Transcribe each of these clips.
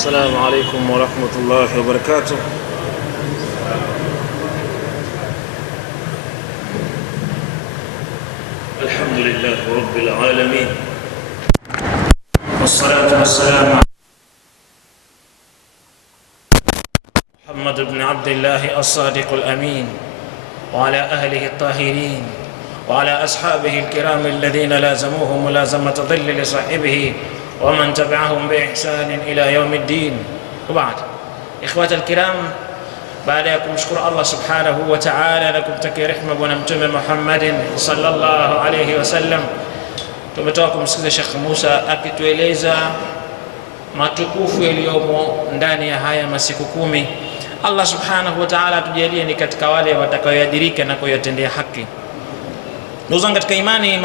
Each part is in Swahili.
السلام عليكم ورحمة الله وبركاته. الحمد لله رب العالمين، والصلاة والسلام على محمد بن عبد الله الصادق الأمين، وعلى أهله الطاهرين، وعلى أصحابه الكرام الذين لازموه ملازمة ظل لصاحبه ومن تبعهم بإحسان إلى يوم الدين. وبعد، إخوة الكرام، baada ya kumshukuru Allah subhanahu wa ta'ala na kumtakia rehema bwana mtume Muhammadin sallallahu alayhi wasallam, tumetoka kumsikiza Sheikh Musa akitueleza matukufu yaliyomo ndani ya haya masiku 10. Allah subhanahu wa ta'ala atujalie ni katika wale watakaoyadirika na kuyatendea haki. Ndugu zangu katika imani,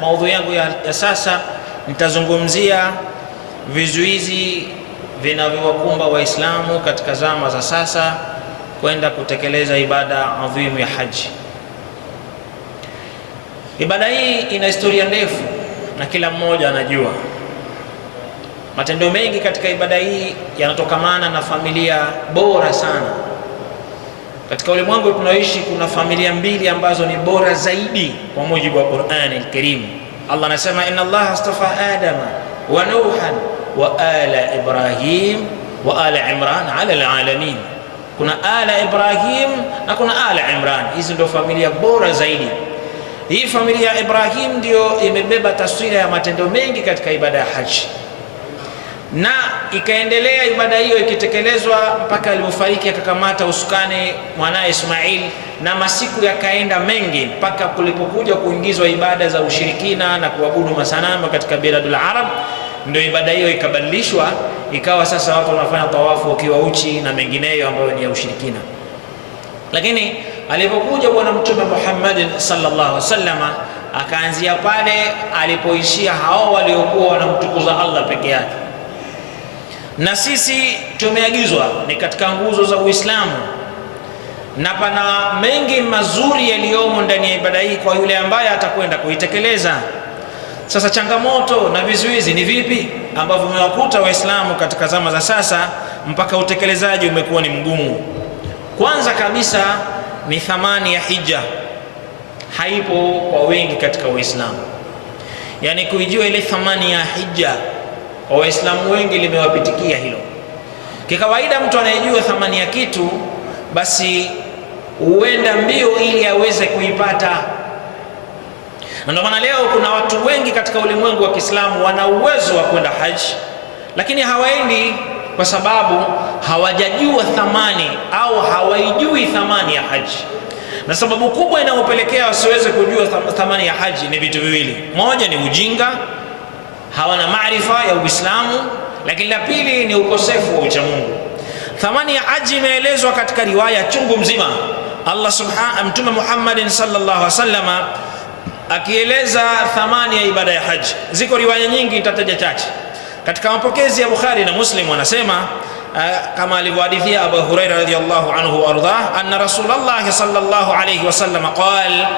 maudhui yangu ya sasa nitazungumzia vizuizi vinavyowakumba Waislamu katika zama za sasa kwenda kutekeleza ibada adhimu ya haji. Ibada hii ina historia ndefu na kila mmoja anajua. Matendo mengi katika ibada hii yanatokamana na familia bora sana. Katika ulimwengu tunaoishi kuna familia mbili ambazo ni bora zaidi kwa mujibu wa Qur'ani al-Karim. Allah anasema inna Allah astafa Adama wa Nuhan wa ala Ibrahim wa ala Imran ala alalamin. Kuna ala Ibrahim na kuna ala Imran. Hizi ndio familia bora zaidi. Hii familia ya Ibrahim ndio imebeba taswira ya matendo mengi katika ibada ya haji, na ikaendelea ibada hiyo ikitekelezwa mpaka alipofariki akakamata usukani mwanae Ismail, na masiku yakaenda mengi mpaka kulipokuja kuingizwa ibada za ushirikina na kuabudu masanamu katika biladul Arab. Ndio ibada hiyo ikabadilishwa, ikawa sasa watu wanafanya tawafu wakiwa uchi na mengineyo ambayo ni ya ushirikina. Lakini alipokuja bwana mtume Muhammad sallallahu alaihi wasallam, akaanzia pale alipoishia hao waliokuwa wanamtukuza Allah peke yake. Na sisi tumeagizwa, ni katika nguzo za Uislamu, na pana mengi mazuri yaliyomo ndani ya ibada hii kwa yule ambaye atakwenda kuitekeleza. Sasa changamoto na vizuizi ni vipi ambavyo vimewakuta Waislamu katika zama za sasa mpaka utekelezaji umekuwa ni mgumu? Kwanza kabisa ni thamani ya hija, haipo kwa wengi katika Waislamu. Yani kuijua ile thamani ya hija kwa Waislamu wengi limewapitikia hilo. Kikawaida mtu anayejua thamani ya kitu basi huenda mbio ili aweze kuipata. Na ndio maana leo kuna watu wengi katika ulimwengu wa Kiislamu wana uwezo wa kwenda haji, lakini hawaendi kwa sababu hawajajua thamani au hawaijui thamani ya haji. Na sababu kubwa inayopelekea wasiweze kujua thamani ya haji ni vitu viwili. Moja ni ujinga, hawana maarifa ya Uislamu, lakini la pili ni ukosefu wa uchamungu. Thamani ya haji imeelezwa katika riwaya chungu mzima. Allah subhanahu, Mtume Muhammad sallallahu alaihi wasallam akieleza thamani ya ibada ya haji. Ziko riwaya nyingi, nitataja chache. Katika mapokezi ya Bukhari na Muslim wanasema kama alivyohadithia Abu Hurairah radhiyallahu anhu ardhah, anna Rasulullah sallallahu alayhi wasallam qala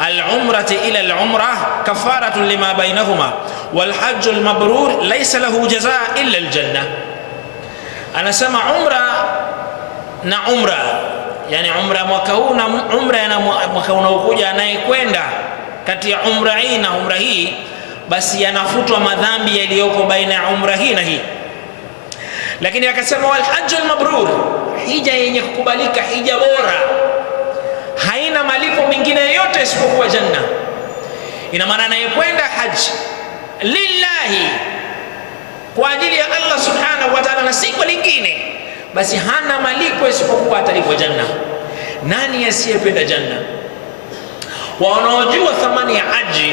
al-umratu ila al-umrah kafaratun lima bainahuma wal hajju al-mabrur laysa lahu jazaa illa al-janna. Anasema umra na umra, yani umra mwaka huu na umra na mwaka unaokuja, anayekwenda kati ya umra hii na umra hii basi yanafutwa madhambi yaliyoko baina ya umra hii na hii. Lakini akasema wal hajjul mabrur, hija yenye kukubalika, hija bora, haina malipo mengine yote isipokuwa janna. Ina maana anayekwenda haji lillahi, kwa ajili ya Allah subhanahu wa ta'ala na si kwa lingine, basi hana malipo isipokuwa atalipwa janna. Nani asiyependa janna? Wanaojua thamani ya haji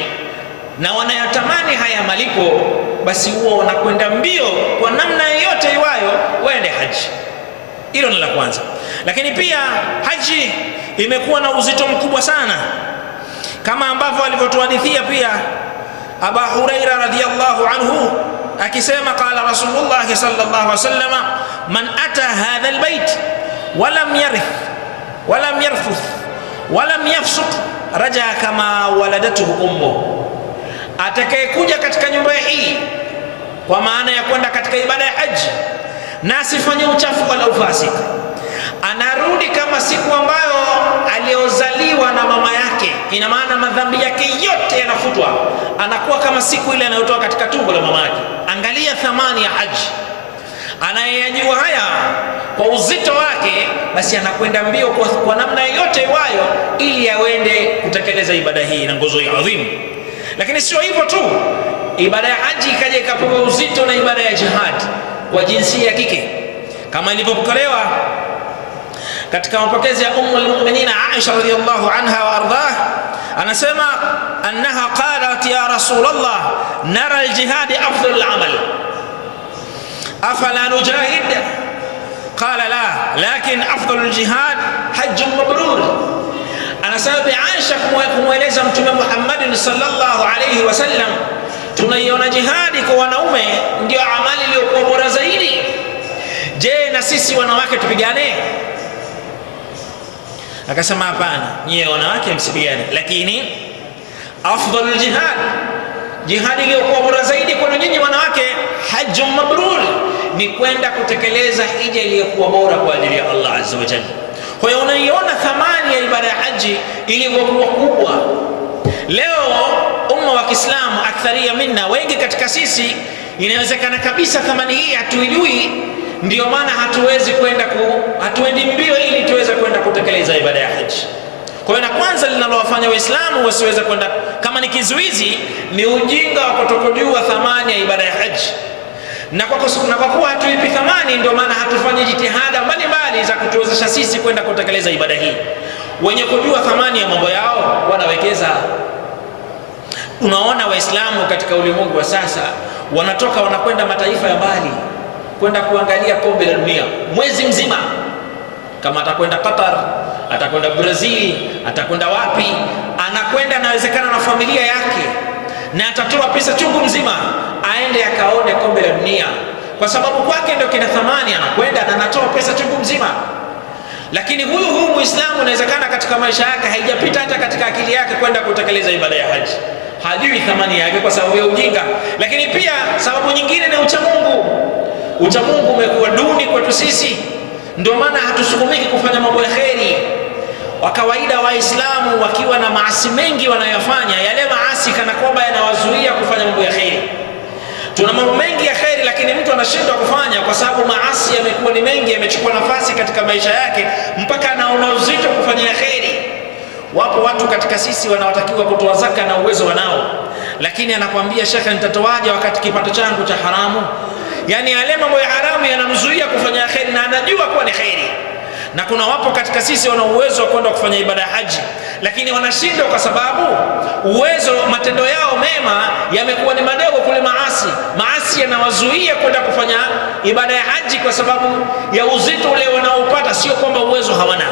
na wanayatamani haya malipo, basi huwa wanakwenda mbio kwa namna yoyote iwayo waende haji. Hilo ni la kwanza. Lakini pia haji imekuwa na uzito mkubwa sana, kama ambavyo alivyotuhadithia pia Abu Hurairah radhiyallahu anhu akisema qala Rasulullah sallallahu alaihi wasallam man ata hadha albayt walam yarith walam yarfuth walam yafsuq raja kama waladatuhu ummu. Atakayekuja katika nyumba hii kwa maana ya kwenda katika ibada ya haji, na asifanye uchafu wala ufasiki. Anarudi kama siku ambayo aliozaliwa na mama yake, ina maana madhambi yake yote yanafutwa, anakuwa kama siku ile anayotoka katika tumbo la mama yake. Angalia thamani ya haji. Anayejua haya kwa uzito wake, basi anakwenda mbio kwa namna yote iwayo, ili awende kutekeleza ibada hii na nguzo hii adhimu. Lakini sio hivyo tu, ibada ya haji ikaja ikapewa uzito na ibada ya jihad kwa jinsia ya kike, kama ilivyopokelewa katika mapokezi ya Ummul Aisha radhiyallahu anha wa ardhah, anasema annaha qalat ya Rasulullah, nara aljihad afdal alamal afala nujahid, qala la, lakin afdal aljihad hajjun mabrur. Anasema bi Aisha kumweleza Mtume Muhammad sallallahu alayhi wasallam, tunaiona jihadi kwa wanaume ndio amali iliyokuwa bora zaidi. Je, na sisi wanawake tupigane? Akasema hapana, nyie wanawake msipigane, lakini afdalul jihad, jihadi iliyokuwa bora zaidi kwa nyinyi wanawake, hajjun mabrur, ni kwenda kutekeleza hija iliyokuwa bora kwa ajili ya Allah azza wa jalla. Kwa hiyo unaiona thamani ya ibada ya haji ilivyokuwa kubwa. Leo umma wa Kiislamu, aktharia minna, wengi katika sisi, inawezekana kabisa thamani hii hatuijui. Ndio maana hatuendi mbio ili tuweze kwenda kutekeleza ibada ya haji. Kwa hiyo na kwanza linalowafanya Waislamu wasiweze kwenda, kama ni kizuizi, ni ujinga wa kutokujua thamani ya ibada ya haji. Na kwa kuwa hatuipi thamani, ndio maana hatufanyi jitihada mbalimbali za kutuwezesha sisi kwenda kutekeleza ibada hii. Wenye kujua thamani ya mambo yao wanawekeza. Unaona Waislamu katika ulimwengu wa sasa wanatoka wanakwenda mataifa ya mbali kwenda kuangalia kombe la dunia mwezi mzima. Kama atakwenda Qatar, atakwenda Brazil, atakwenda wapi, anakwenda nawezekana na familia yake, na atatoa pesa chungu mzima aende akaone kombe la dunia, kwa sababu kwake ndio kina thamani. Anakwenda na anatoa pesa chungu mzima. Lakini huyu Muislamu inawezekana katika maisha yake haijapita hata katika akili yake kwenda kutekeleza ibada ya haji, hajui thamani yake kwa sababu ya ujinga. Lakini pia sababu nyingine ni uchamungu. Uchamungu umekuwa duni kwetu sisi, ndio maana hatusukumiki kufanya mambo ya kheri. Kwa kawaida Waislamu wakiwa na maasi mengi wanayofanya, yale maasi kana kwamba yanawazuia kufanya mambo ya kheri. Tuna mambo mengi ya kheri, lakini mtu anashindwa kufanya kwa sababu maasi yamekuwa ni mengi, yamechukua nafasi katika maisha yake mpaka anaona uzito kufanya kheri. Wapo watu katika sisi wanaotakiwa kutoa zaka na uwezo wanao, lakini anakuambia shekhe, nitatoaje wakati kipato changu cha haramu? Yani yale mambo ya haramu yanamzuia kufanya kheri na anajua kuwa ni kheri. Na kuna wapo katika sisi wana uwezo wa kwenda kufanya ibada ya haji, lakini wanashindwa kwa sababu matendo yao mema yamekuwa ni madogo kule maasi. Maasi yanawazuia kwenda kufanya ibada ya haji kwa sababu ya uzito ule wanaopata, sio kwamba uwezo hawana.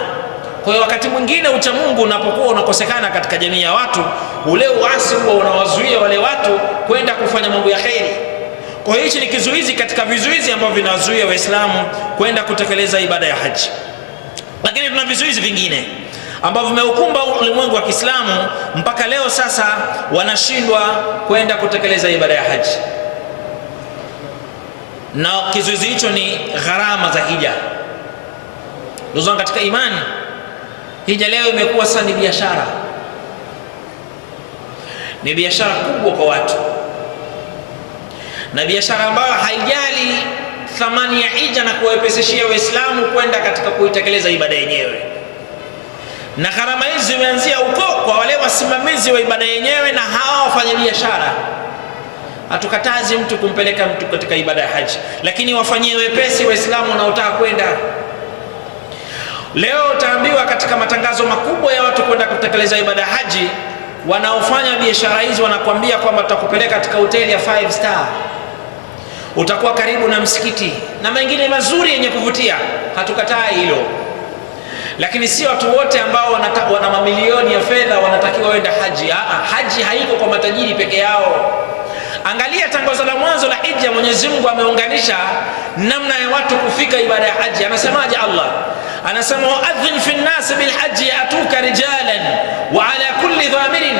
Kwa hiyo wakati mwingine uchamungu unapokuwa unakosekana katika jamii ya watu, ule uasi huo unawazuia wale watu kwenda kufanya mambo ya kheri. Kwa hiyo hichi ni kizuizi katika vizuizi ambavyo vinawazuia Waislamu kwenda kutekeleza ibada ya haji. Lakini tuna vizuizi vingine ambavyo vimeukumba ulimwengu wa Kiislamu mpaka leo sasa wanashindwa kwenda kutekeleza ibada ya haji. Na kizuizi hicho ni gharama za hija. Ndugu zangu katika imani, hija leo imekuwa sasa ni biashara. Ni biashara kubwa kwa watu, na biashara ambayo haijali thamani ya hija na kuwepesishia Waislamu kwenda katika kuitekeleza ibada yenyewe. Na gharama hizi zimeanzia huko kwa wale wasimamizi wa ibada yenyewe na hawa wafanya biashara. Hatukatazi mtu kumpeleka mtu katika ibada ya haji, lakini wafanyie wepesi Waislamu wanaotaka kwenda. Leo utaambiwa katika matangazo makubwa ya watu kwenda kutekeleza ibada ya haji, wanaofanya biashara hizi wanakuambia kwamba tutakupeleka katika hoteli ya 5 star, utakuwa karibu na msikiti na mengine mazuri yenye kuvutia. Hatukatai hilo, lakini si watu wote ambao wana mamilioni ya fedha wanatakiwa waende haji. Haji haiko kwa matajiri peke yao. Angalia tangazo la mwanzo la hija, Mwenyezi Mungu ameunganisha namna ya watu kufika ibada ya haji. Anasemaje Allah? Anasema waadhin fi nnas bil haji atuka rijalan wa ala kulli dhamirin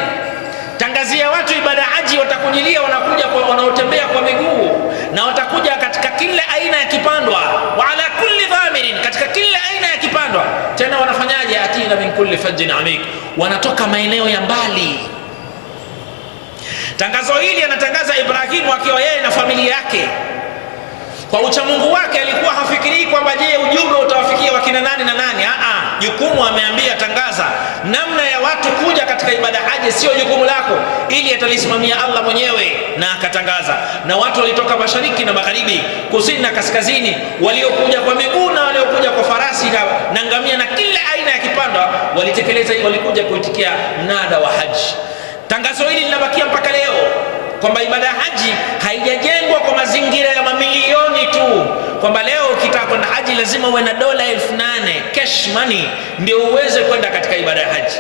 Tangazia watu ibada haji, watakujilia, wanakuja kwa wanaotembea kwa miguu, na watakuja katika kila aina ya kipandwa, wa ala kulli dhamirin, katika kila aina ya kipandwa. Tena wanafanyaje? Atina min kulli fajjin amik, wanatoka maeneo ya mbali. Tangazo hili anatangaza Ibrahimu akiwa yeye na familia yake. Kwa uchamungu wake alikuwa hafikirii kwamba je, ujumbe utawafikia wakina nani na nani. Jukumu ameambia tangaza namna ya watu kuja katika ibada haji, sio jukumu lako, ili atalisimamia Allah mwenyewe. Na akatangaza, na watu walitoka mashariki na magharibi, kusini na kaskazini, waliokuja kwa miguu na waliokuja kwa farasi na ngamia na kila aina ya kipanda, walikuja kuitikia mnada wa haji. Tangazo hili linabakia mpaka leo kwamba ibada ya haji haijajengwa kwa mazingira ya mamilioni tu, kwamba leo ukitaka kwenda haji lazima uwe na dola 8,000 cash money ndio uweze kwenda katika ibada ya haji.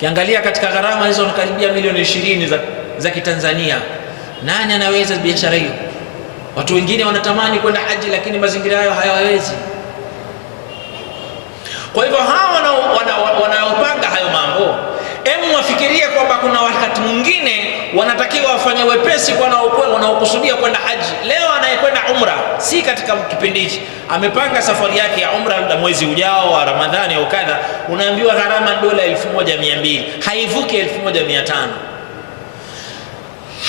Kiangalia katika gharama hizo nakaribia milioni 20 za Kitanzania. Nani anaweza biashara hiyo? Watu wengine wanatamani kwenda haji, lakini mazingira hayo hayawezi. Kwa hivyo hawa wanaopanga hayo mambo, wafikiria kwamba kuna wakati mwingine wanatakiwa wafanye wepesi kwa wanaokusudia kwenda haji. Leo anayekwenda umra, si katika kipindi hichi, amepanga safari yake ya umra labda mwezi ujao wa Ramadhani au kadha, unaambiwa gharama dola 1200, haivuki 1500.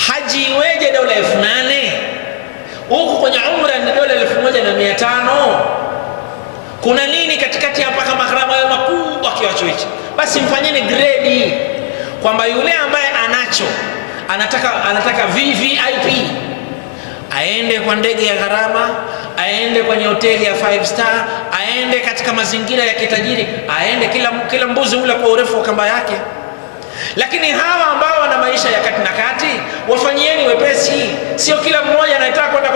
Haji iweje dola 8,000? Huku kwenye umra ni dola 1500. Kuna nini katikati hapa kama gharama hayo makubwa kiwacho hichi? Basi mfanyeni grade kwamba yule ambaye anacho anataka VVIP aende kwa ndege ya gharama, aende kwenye hoteli ya 5 star, aende katika mazingira ya kitajiri, aende kila mbuzi ule kwa urefu wa kamba yake. Lakini hawa ambao wana maisha ya kati na kati, wafanyieni wepesi. Sio kila mmoja anataka kwenda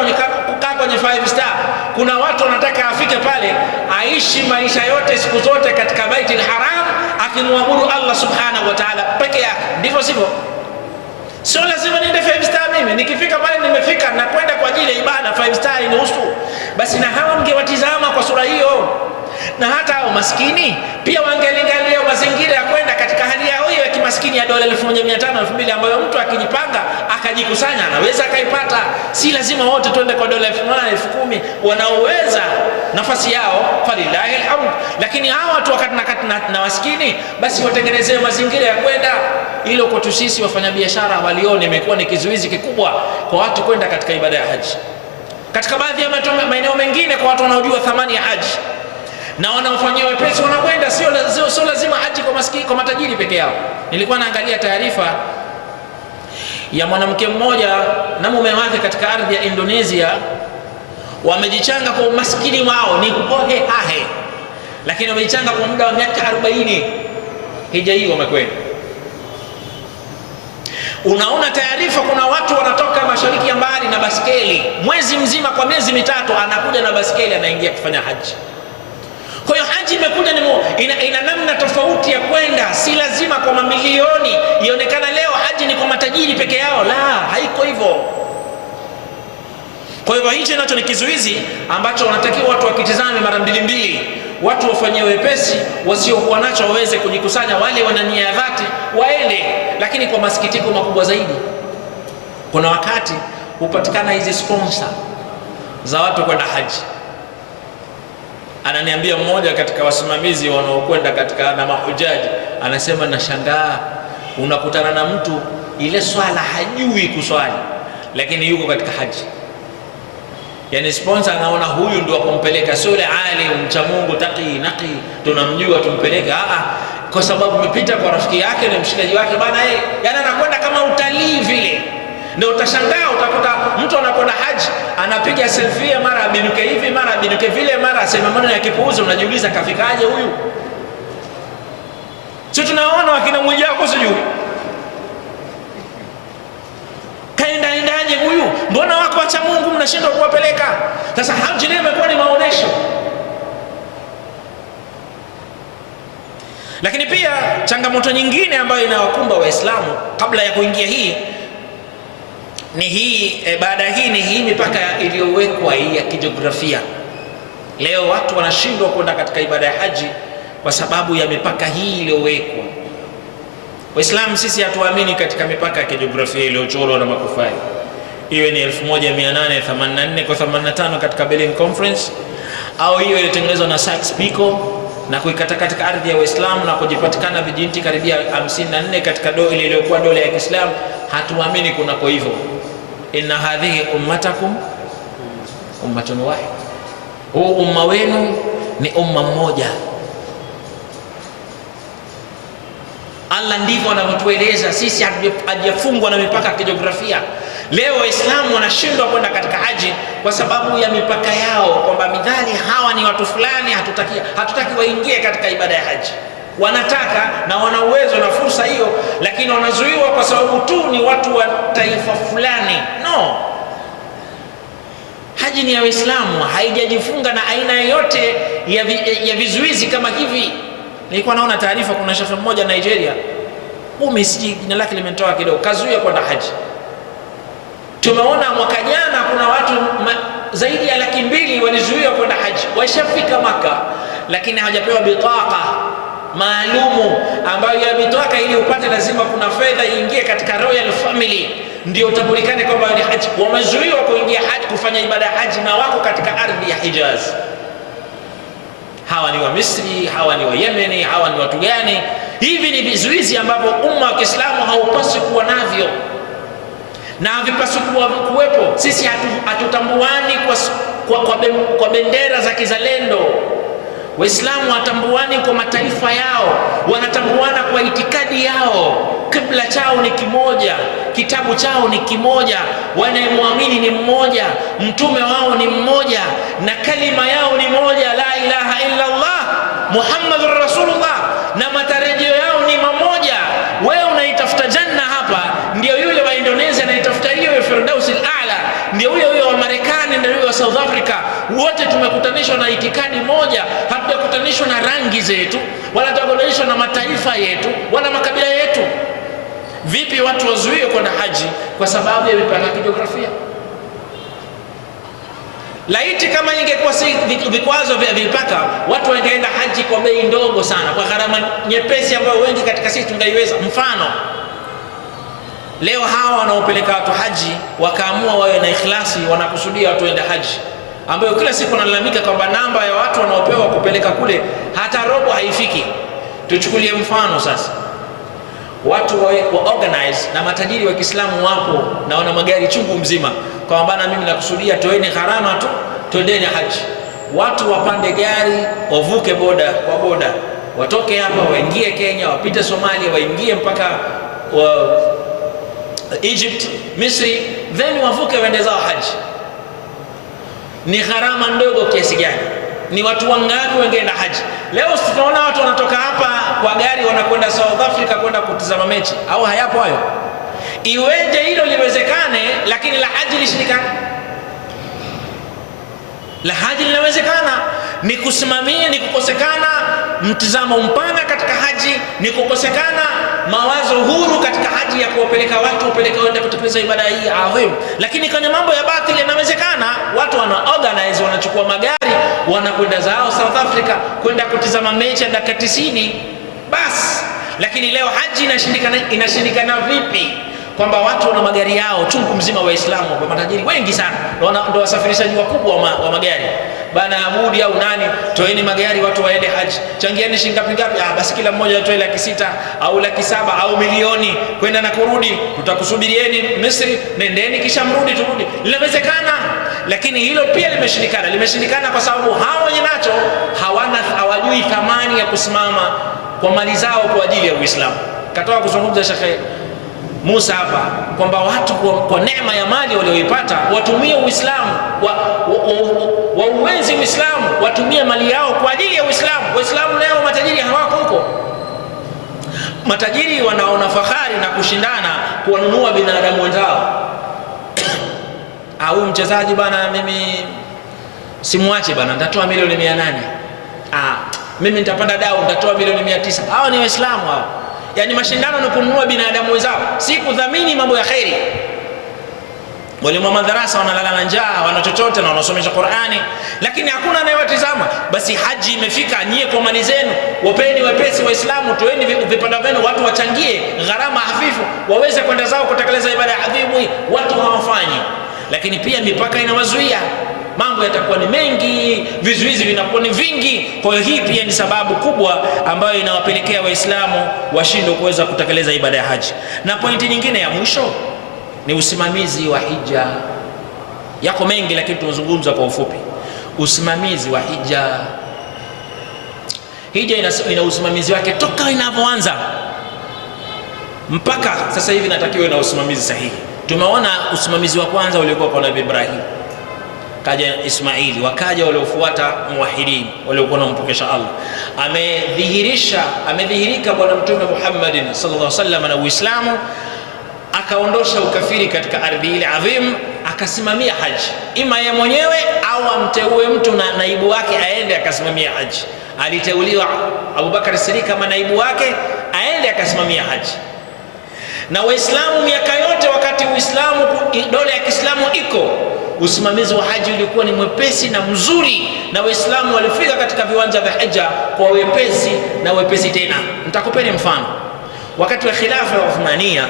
kukaa kwenye 5 star. Kuna watu wanataka afike pale aishi maisha yote siku zote katika Baitul Haram akimwabudu Allah subhanahu wa ta'ala peke yake. Ndivyo sivyo? Sio lazima niende 5 star mimi. Nikifika pale nimefika na kwenda kwa ajili ya ibada, 5 star inahusu. Basi na hawa mngewatizama kwa sura hiyo. Na hata hao maskini pia wangelingalia mazingira ya kwenda katika hali yao hiyo ya kimaskini ya dola 1500 2000, ambayo mtu akijipanga akajikusanya anaweza akaipata. Si lazima wote twende kwa dola 8,000 10,000. Wanaoweza nafasi yao falillahi alhamd. Lakini hawa watu wakati na maskini, basi watengenezee mazingira ya kwenda. Hilo kwetu sisi wafanyabiashara walione imekuwa ni kizuizi kikubwa kwa watu kwenda katika ibada ya haji. Katika baadhi ya maeneo mengine, kwa watu wanaojua thamani ya haji na wanaofanyia wepesi wanakwenda, sio lazima haji kwa maskini, kwa matajiri peke yao. Nilikuwa naangalia taarifa ya mwanamke mmoja na mume wake katika ardhi ya Indonesia, wamejichanga kwa umaskini wao ni kupohe hahe, lakini wamejichanga kwa muda wa miaka 40 hija hii wamekwenda. Unaona taarifa, kuna watu wanatoka mashariki ya mbali na baskeli mwezi mzima, kwa miezi mitatu anakuja na baskeli anaingia kufanya haji. Kwa hiyo haji imekuja ina namna tofauti ya kwenda, si lazima kwa mamilioni. Ionekana leo haji ni kwa matajiri peke yao, la, haiko hivyo. Kwa hivyo hicho nacho ni kizuizi ambacho wanatakiwa watu wakitizame mara mbili, watu wafanyie wepesi, wasiokuwa nacho waweze kujikusanya, wale wana nia ya dhati waende. Lakini kwa masikitiko makubwa zaidi, kuna wakati hupatikana hizi sponsor za watu kwenda haji. Ananiambia mmoja katika wasimamizi wanaokwenda katika na mahujaji, anasema nashangaa, unakutana na mtu ile swala hajui kuswali, lakini yuko katika haji. Yani sponsor anaona huyu ndio akumpeleka, sio yule alim mcha Mungu taqi naqi tunamjua tumpeleka, kwa sababu umepita kwa rafiki yake na mshikaji wake bana, yeye yani anakwenda kama utalii vile. Ndio utashangaa utakuta mtu anakwenda haji anapiga selfie, mara abinuke hivi mara abinuke vile, mara asema maneno ya kipuuzi, unajiuliza kafikaje huyu? Sio tunaona wakina Mwijaku sijui kaendaje huyu, mbona wako wacha Mungu mnashindwa kuwapeleka? Sasa haji leo imekuwa ni maonesho. Lakini pia changamoto nyingine ambayo inawakumba Waislamu kabla ya kuingia hii ni hii baada hii ni hii mipaka iliyowekwa hii ya kijiografia. Leo watu wanashindwa kwenda katika ibada ya haji kwa sababu ya mipaka hii iliyowekwa. Waislamu sisi hatuamini katika mipaka ya kijiografia iliyochorwa na makufari, iwe ni 1884 kwa 85 katika Berlin Conference, au hiyo ilitengenezwa na Sykes-Picot na kuikata katika ardhi ya Uislamu na kujipatikana vijinti karibia 54 katika dola ile iliyokuwa dola ya Kiislamu. Hatuamini kunako hivyo. Inna hadhihi ummatakum ummatun wahid, huu umma wenu ni umma mmoja. Allah ndivyo anavyotueleza sisi, hajafungwa na mipaka ya kijiografia. Leo Waislamu wanashindwa kwenda katika haji kwa sababu ya mipaka yao, kwamba midhali hawa ni watu fulani, hatutaki waingie katika ibada ya haji. Wanataka na wana uwezo na fursa hiyo, lakini wanazuiwa kwa sababu tu ni watu wa taifa fulani. No, haji ni ya Waislamu, haijajifunga na aina yoyote ya vizuizi kama hivi. Nilikuwa naona taarifa, kuna shekhe mmoja Nigeria, siji jina lake limetoa kidogo, kazuia kwenda haji. Tumeona mwaka jana kuna watu zaidi ya 200,000 walizuiwa kwenda haji, washafika Maka, lakini hawajapewa bitaka maalumu, ambayo ya bitaka ili upate lazima kuna fedha iingie katika royal family ndio utambulikane kwamba ni haji. Wamezuiwa kuingia haji, kufanya ibada ya haji, na wako katika ardhi ya Hijaz. Hawa ni wa Misri, hawa ni wa Yemeni, hawa ni watu gani? Hivi ni vizuizi ambavyo umma wa Kiislamu haupaswi kuwa navyo na havipaswi kuwepo. Sisi hatutambuani kwa bendera za kizalendo. Waislamu hatambuani kwa mataifa yao, wanatambuana kwa itikadi yao. Kibla chao ni kimoja, kitabu chao ni kimoja, wanayemwamini ni mmoja, mtume wao ni mmoja, na kalima yao ni moja, la ilaha illa Allah Muhammadur Rasulullah, na matarajio yao ni mamoja. Wewe unaitafuta janna hapa, ndio yule wa Indonesia anaitafuta hiyo Firdausil A'la, ndio huyo wa Marekani, ndio huyo wa South Africa. Wote tumekutanishwa na itikadi moja, hatujakutanishwa na rangi zetu, wala hatujakutanishwa na mataifa yetu wala makabila yetu. Vipi watu wazuie kwenda haji kwa sababu ya mipaka ya kijiografia? Laiti kama ingekuwa si vikwazo vya mipaka, watu wangeenda haji kwa bei ndogo sana, kwa gharama nyepesi ambayo wengi katika sisi tungaiweza. Mfano, leo hawa wanaopeleka watu haji wakaamua wawe na ikhlasi, wanakusudia watu waende haji, ambayo kila siku wanalalamika kwamba namba ya watu wanaopewa kupeleka kule hata robo haifiki. Tuchukulie mfano sasa, watu wa organize na matajiri wa Kiislamu wapo na wana magari chungu mzima, kwa bana mimi nakusudia toeni gharama tu, twendeni haji. Watu wapande gari, wavuke boda kwa boda, watoke hapa waingie Kenya, wapite Somalia, waingie mpaka Egypt, Misri, then wavuke waende zao haji. Ni gharama ndogo kiasi gani? Ni watu wangapi wangeenda haji? Leo tunaona watu wanatoka hapa kwa gari wanakwenda South Africa kwenda kutizama mechi, au hayapo hayo? Iweje hilo liwezekane lakini la haji lishindikane? La haji linawezekana. Ni kusimamia, ni kukosekana mtizamo mpana katika haji, ni kukosekana mawazo huru katika haji ya kuwapeleka watu waende kutekeleza ibada hii adhimu. Lakini kwenye mambo ya batili inawezekana. Watu wana organize, wanachukua magari, wanakwenda zao South Africa kwenda kutizama mechi ya dakika 90 basi. Lakini leo haji inashindikana vipi? Kwamba watu wana magari yao chungu mzima, Waislamu kwa matajiri wengi sana ndio wasafirishaji wakubwa wa magari. Bana Abudi au nani, toeni magari watu waende haji, changieni shilingi ngapi? Basi kila mmoja atoe 600,000 au 700,000 au milioni kwenda na kurudi, tutakusubirieni Misri, nendeni kisha mrudi turudi. Linawezekana, lakini hilo pia limeshindikana kwa sababu hao wenye nacho hawajui thamani ya kusimama kwa mali zao kwa ajili ya Uislamu. Katoa kuzungumza Sheikh Musa hapa kwamba watu kwa neema ya mali walioipata watumie Uislamu, wauenzi Uislamu, watumie mali yao kwa ajili ya Uislamu. Waislamu leo matajiri hawako huko. Matajiri wanaona fahari na kushindana kuwanunua binadamu wenzao. Huyu mchezaji bana, mimi simwache bana, nitatoa milioni 800. Mimi nitapanda dau, nitatoa milioni 900. Hao ni Waislamu hao. Yaani mashindano ni kununua binadamu wenzao, si kudhamini mambo ya khairi. walimu wa madarasa wanalala na njaa, wana chochote na wanasomesha Qur'ani, lakini hakuna anayewatizama. Basi haji imefika, nyie kwa mali zenu wapeni wepesi Waislamu, toeni vipanda vyenu, watu wachangie gharama hafifu waweze kwenda zao kutekeleza ibada ya adhimu. Watu hawafanyi, lakini pia mipaka inawazuia, mambo yatakuwa ni mengi, vizuizi vinakuwa ni vingi. Kwa hiyo hii pia ni sababu kubwa ambayo inawapelekea Waislamu washindwe kuweza kutekeleza ibada ya haji. Na pointi nyingine ya mwisho ni usimamizi wa hija. Yako mengi lakini tumezungumza kwa ufupi. Usimamizi wa hija. Hija ina usimamizi wake toka inapoanza mpaka sasa hivi natakiwa ina usimamizi sahihi. Tumeona usimamizi wa kwanza uliokuwa kwa Nabii Ibrahim, kaja Ismaili, wakaja waliofuata muwahidin waliokuwa wanampokesha Allah. Amedhihirika bwana Mtume Muhammad sallallahu alaihi wasallam na Uislamu, akaondosha ukafiri katika ardhi ile adhim, akasimamia haji, ima yeye mwenyewe au amteue mtu na naibu wake aende akasimamia haji. Aliteuliwa Abu Bakar Siddiq kama naibu wake aende akasimamia haji. Na Waislamu miaka yote wakati Uislamu, dola ya Kiislamu iko, usimamizi wa haji ulikuwa ni mwepesi na mzuri, na Waislamu walifika katika viwanja vya hija kwa wepesi na wepesi tena. Nitakupeni mfano. Wakati wa khilafa ya Uthmania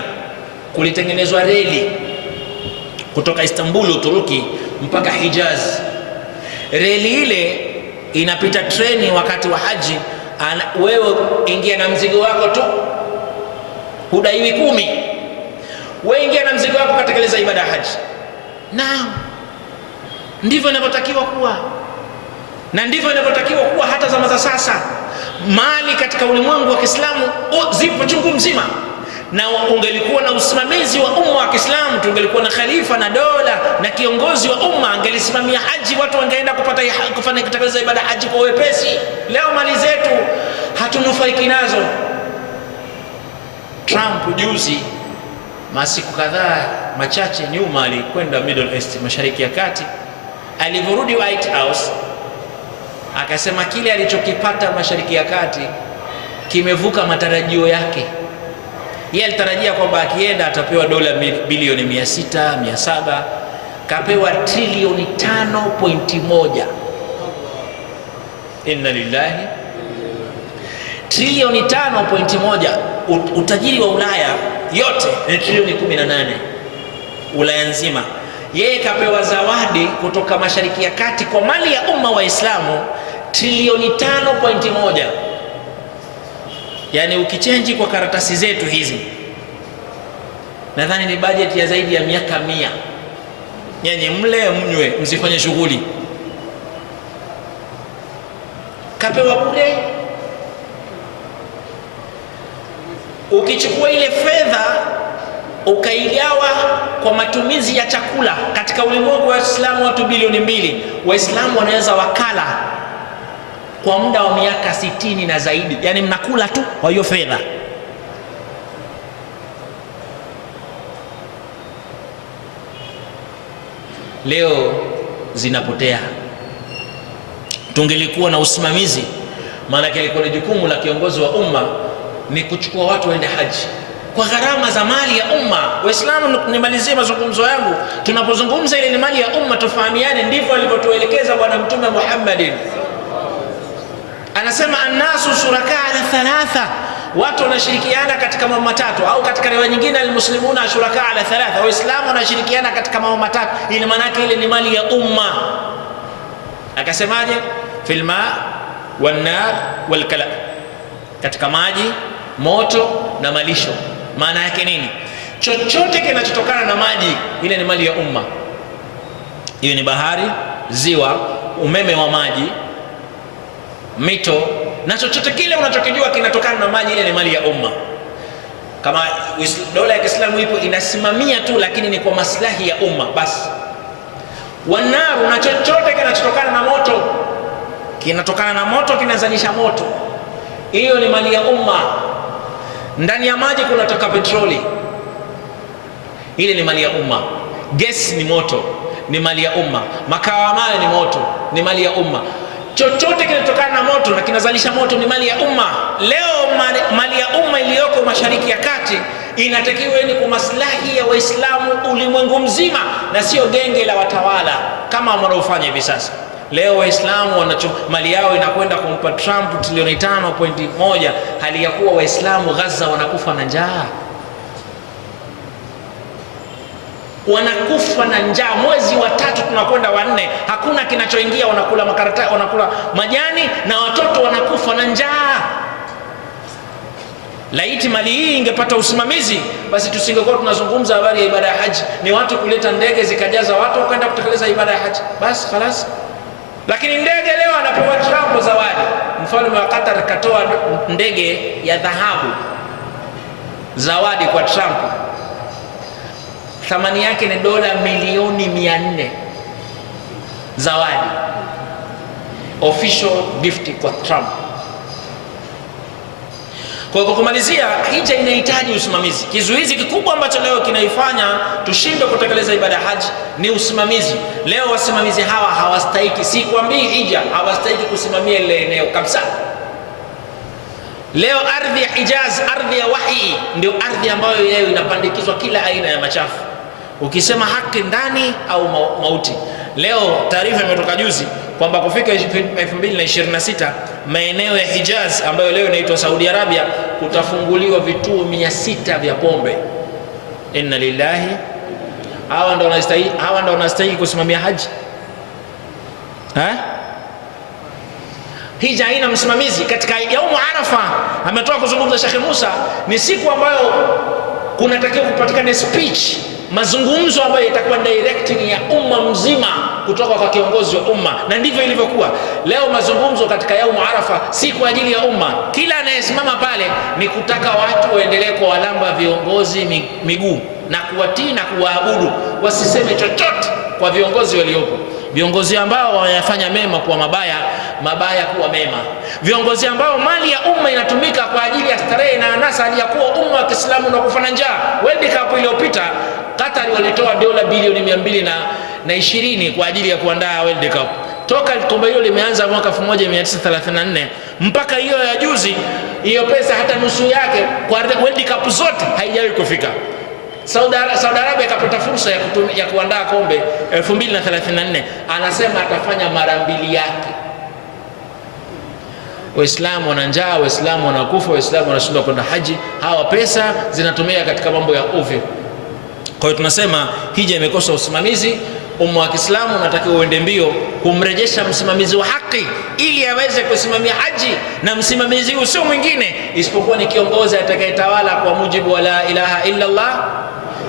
kulitengenezwa reli kutoka Istanbul Uturuki mpaka Hijaz. Reli ile inapita treni wakati wa haji, wewe ingia na mzigo wako tu, hudaiwi 10. Wewe ingia na mzigo wako katekeleza ibada ya haji. Naam, ndivyo inavyotakiwa kuwa, na ndivyo inavyotakiwa kuwa hata zama za sasa. Mali katika ulimwengu wa Kiislamu zipo chungu mzima, na ungelikuwa na usimamizi wa umma wa Kiislamu, tungelikuwa na khalifa na dola na kiongozi wa umma angelisimamia haji, watu wangeenda kufanya kutekeleza ibada haji kwa wepesi. Leo mali zetu hatunufaiki nazo. Trump juzi, masiku kadhaa machache nyuma, alikwenda Middle East, Mashariki ya Kati. Alivyorudi White House akasema kile alichokipata Mashariki ya Kati kimevuka matarajio yake. Yeye alitarajia kwamba akienda atapewa dola bilioni 600, 700, kapewa trilioni 5.1. Inna lillahi. Trilioni 5.1. Utajiri wa Ulaya yote ni trilioni 18, Ulaya nzima. Yeye kapewa zawadi kutoka Mashariki ya Kati kwa mali ya umma wa Islamu trilioni 5.1. Yani ukichenji kwa karatasi zetu hizi, nadhani ni bajeti ya zaidi ya miaka 100. Yani mle mnywe msifanye shughuli, kapewa bure. Ukichukua ile fedha ukaigawa kwa matumizi ya chakula katika ulimwengu wa Uislamu, watu bilioni 2, Waislamu wanaweza wakala kwa muda wa miaka 60 na zaidi. Yani mnakula tu kwa hiyo fedha. Leo zinapotea. Tungelikuwa na usimamizi, maana ilikuwa ni jukumu la kiongozi wa umma ni kuchukua watu waende haji kwa gharama za mali ya umma. Waislamu, nimalizie mazungumzo yangu, tunapozungumza ile ni mali ya umma tufahamiane. Ndivyo alivyotuelekeza bwana Mtume Muhammadin. Anasema annasu shuraka ala 3, watu wanashirikiana katika mambo matatu, au katika riwaya nyingine almuslimuna shuraka ala 3, waislamu wanashirikiana katika mambo matatu. Ina maana ile ni mali ya umma. Akasemaje? fil ma wan nar wal kala, katika maji, moto na malisho. Maana yake nini? Chochote kinachotokana na maji, ile ni mali ya umma. Hiyo ni bahari, ziwa, umeme wa maji, mito, na chochote kile unachokijua kinatokana na maji, ile ni mali ya umma. Kama dola ya Kiislamu ipo inasimamia tu, lakini ni kwa maslahi ya umma basi. Wanaru, na chochote kinachotokana na moto, kinatokana na moto, kinazalisha moto, hiyo ni mali ya umma. Ndani ya maji kunatoka petroli, ile ni mali ya umma. Gesi ni moto, ni mali ya umma. Makaa ya mawe ni moto, ni mali ya umma. chochote kinatokana na moto na kinazalisha moto ni mali ya umma. Leo mali ya umma iliyoko Mashariki ya Kati inatakiwa ni kwa maslahi ya Waislamu ulimwengu mzima na sio genge la watawala kama wanaofanya hivi sasa. Leo Waislamu mali yao inakwenda kumpa Trump trilioni 5.1, hali ya kuwa Waislamu Gaza wanakufa na njaa. Wanakufa na njaa, mwezi wa 3 tunakwenda wa 4, hakuna kinachoingia, wanakula makaratasi, wanakula majani na watoto wanakufa na njaa. Laiti mali hii ingepata usimamizi, basi tusingekuwa tunazungumza habari ya ibada ya haji. Ni watu kuleta ndege zikajaza watu wakaenda kutekeleza ibada ya haji, basi khalas. Lakini ndege leo anapewa Trump zawadi. Mfalme wa Qatar katoa ndege ya dhahabu zawadi kwa Trump, thamani yake ni dola milioni 400 zawadi, official gift kwa Trump. Kwa kumalizia, hija inahitaji usimamizi. Kizuizi kikubwa ambacho leo kinaifanya tushindwe kutekeleza ibada ya haji ni usimamizi. Leo wasimamizi hawa hawastahiki, si kwambii hija, hawastahiki kusimamia ile eneo kabisa. Leo ardhi ya Hijaz, ardhi ya wahi, ndio ardhi ambayo leo inapandikizwa kila aina ya machafu, ukisema haki ndani au mauti. Leo taarifa imetoka juzi kwamba kufika 2026 maeneo ya Hijaz ambayo leo inaitwa Saudi Arabia kutafunguliwa vituo 600 vya pombe. Inna lillahi. Hawa ndio wanastahili kusimamia haji. Hija haina msimamizi. Katika yaumu Arafa ametoka kuzungumza Sheikh Musa, ni siku ambayo kunatakiwa kupatikana speech, mazungumzo ambayo yatakuwa directing ya umma mzima kutoka kwa kiongozi wa umma, na ndivyo ilivyokuwa. Leo mazungumzo katika yaumu Arafa si kwa ajili ya umma. Kila anayesimama pale ni kutaka watu waendelee kuwalamba viongozi miguu na kuwatii na kuwaabudu, wasiseme chochote kwa viongozi waliopo. Viongozi ambao wanayafanya mema kuwa mabaya, mabaya kuwa mema. Viongozi ambao mali ya umma inatumika kwa ajili ya starehe na anasa, hali ya kuwa umma wa Kiislamu na kufa na njaa. World Cup iliyopita Qatar walitoa dola bilioni 220 kwa ajili ya kuandaa World Cup. Toka kombe hilo limeanza mwaka 1934 mpaka hiyo ya juzi, hiyo pesa hata nusu yake kwa World Cup zote haijawahi kufika. Saudi Arabia ikapata fursa ya kuandaa kombe 2034, anasema atafanya mara 2 yake. Waislamu wana njaa, Waislamu wanakufa, Waislamu wanashindwa kwenda haji. Hawa pesa zinatumika katika mambo ya ovyo. Kwa hiyo tunasema hija imekosa usimamizi. Umma wa Kiislamu unatakiwa uende mbio kumrejesha msimamizi wa haki ili aweze kusimamia haji, na msimamizi huyo sio mwingine isipokuwa ni kiongozi atakayetawala kwa mujibu wa la ilaha illa Allah.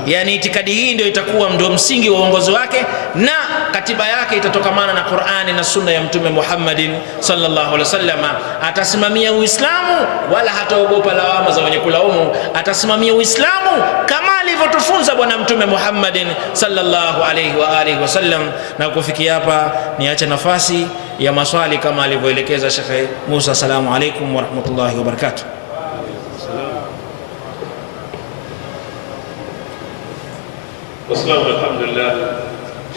Yani itikadi hii ndio itakuwa ndio msingi wa uongozi wake, na katiba yake itatokamana na Qur'ani na sunna ya Mtume Muhammadin sallallahu alaihi wasallam. Atasimamia Uislamu wala hataogopa lawama za wenye kulaumu. Atasimamia Uislamu kama alivyotufunza Bwana Mtume Muhammadin sallallahu alaihi wa alihi wasallam. Na kufikia hapa niache nafasi ya maswali kama alivyoelekeza Sheikh Musa. Assalamu alaikum wa rahmatullahi wa barakatuh. Wassalamu alhamdulillah.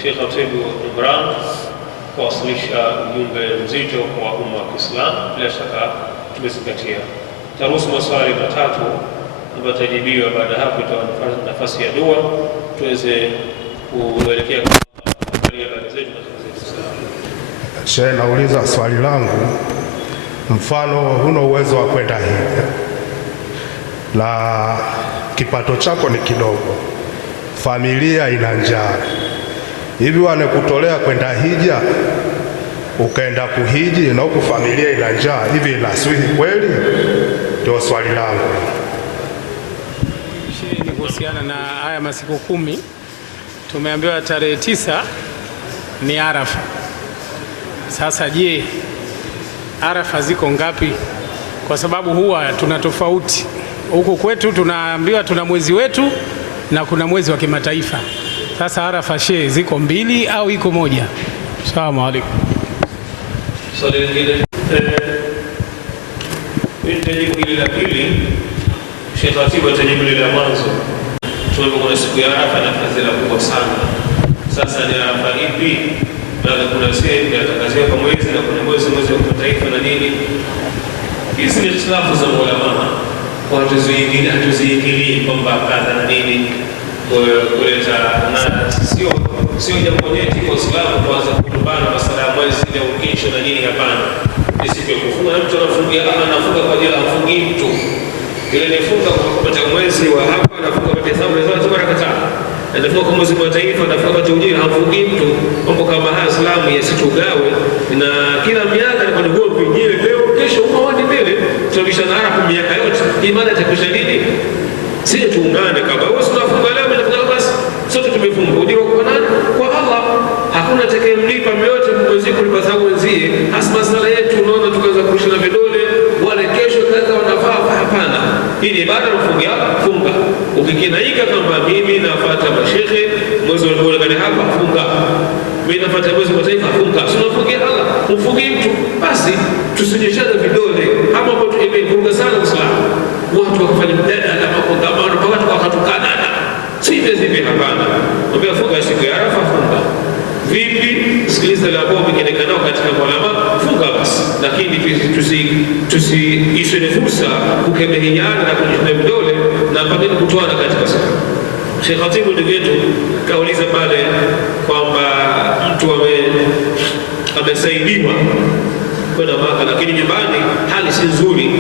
Sheikh Khatibu Imran kuwasilisha ujumbe mzito kwa umma wa Kiislamu. Bila shaka tumezingatia. Taruhusu maswali matatu ambayo tajibiwa. Baada hapo itakuwa nafasi ya dua tuweze kuelekea kwa ibada zetu. Sheikh, nauliza swali langu, mfano huna uwezo wa kwenda hija na kipato chako ni kidogo, familia ina njaa, hivi wanekutolea kwenda hija ukaenda kuhiji na huku familia ina njaa, hivi inaswihi kweli? Ndio swali langu. Ni kuhusiana na haya masiku 10, tumeambiwa tarehe 9 ni Arafa. Sasa je, Arafa ziko ngapi? Kwa sababu huwa tuna tofauti. Huku kwetu tunaambiwa tuna mwezi wetu na kuna mwezi wa kimataifa. Sasa Arafa shehe, ziko 2 au iko moja? Asalamu alaykum. Swali lingine nitajibu ile la pili. Sheikh Khatibu atajibu ile la mwanzo. Tunapo kuna siku ya Arafa na fadhila kubwa sana. Sasa ni Arafa ipi na kuna sehemu inatangazia kwa mwezi na kuna mwezi wa kimataifa na nini. Hizi ni ikhtilafu za ulama, kwa hatuziingilii kwamba kadha na nini kuleta, na sio jambo nyeti kwa Uislamu kuanza kutumbana masala ya mwezi na ukisho na nini. Hapana, ni siku ya kufunga. Mtu anafunga kwa ajili afungi mtu ile nifunga kwa kupata mwezi wa hapa, anafunga kwa hesabu za mara kadhaa, anafunga kwa mwezi wa taifa, anafunga kwa ujira, hafungi mtu. Mambo kama haya Uislamu yasitugawe, na kila miaka ni kwa nguvu vingine. Leo kesho uone mbele tunabishana Arabu miaka yote, imani itakwisha lini? Sisi tuungane, kama wewe unafunga leo na funga basi sote tumefunga. Ujira kwa nani? Kwa Allah. Hakuna atakayemlipa mmoja mwezi kulipa sababu wenzie. Hasa masala yetu unaona tukaanza kurushana vidole, wale kesho kaza wanafaa. Hapana, hii ni ibada mfunga, funga. Ukikinaika kwamba mimi nafuata mashehe mwezi wa Ramadhani hapa, funga. Mimi nafuata mwezi wa taifa, funga. Tunafungia Allah, mfungi mtu. Basi tusinyeshane vidole. Hapo hapo tumefunga sana Uislamu. Watu wakafanya mdada na makongamano mpaka watu wakatukana. Sivyo hivi, hapana. Mwambie funga siku ya Arafa, funga. Vipi? Sikiliza la bomba kinekana katika ulama, funga basi. Lakini tusiishe fursa kukemehiana na kujishana vidole na pengine kutoana katika sala. Sheikh Khatibu ndugu yetu kauliza pale kwamba mtu amesaidiwa kwenda Maka, lakini nyumbani hali si nzuri.